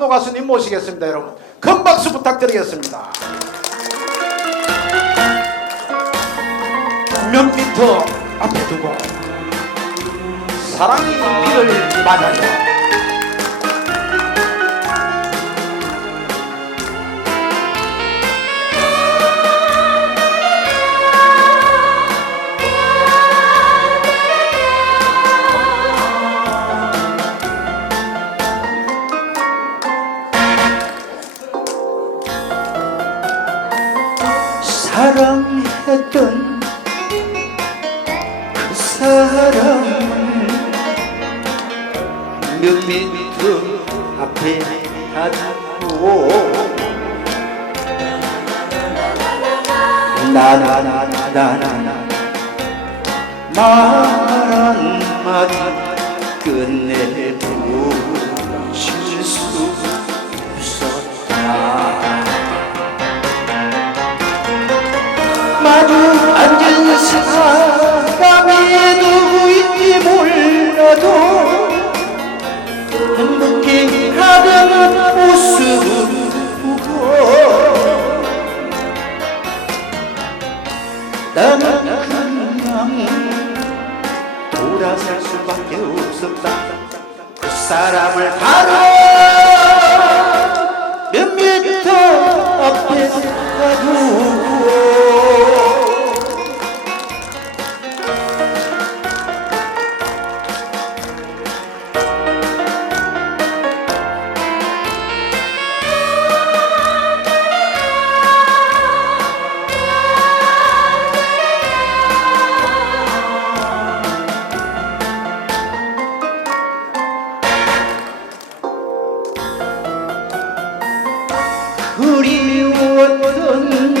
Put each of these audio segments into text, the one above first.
장로 가수님 모시겠습니다 여러분. 큰 박수 부탁드리겠습니다. 몇 미터 앞에 두고 사랑이 비를 맞아요 사랑했던 그 사람을 몇 미터 앞에 놔두고. 나나나나나나 말 한마디 끝내보 나는 그냥 돌아설 수밖에 없었다. 그 사람을 바로 몇 미터 앞에 가두고 그리웠던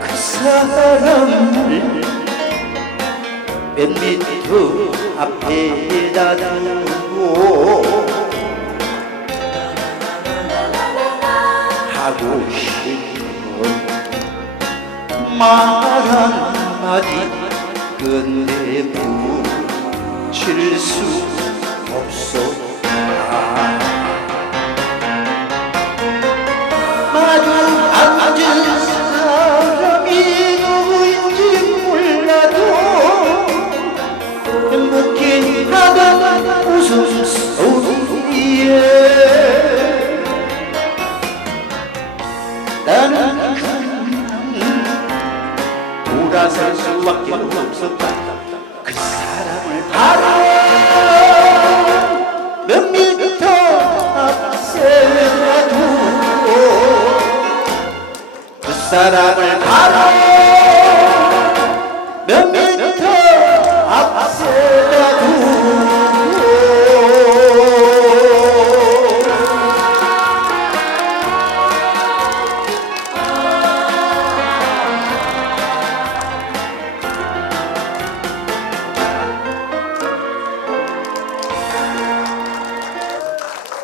그 사람을 몇 미터 앞에다 두고 하고 싶은 말 한마디 끝내 붙일 수 없었 돌아설 수밖에 없었다 그 사람을 바로 몇 미터 앞에 두고 그 사람을 바로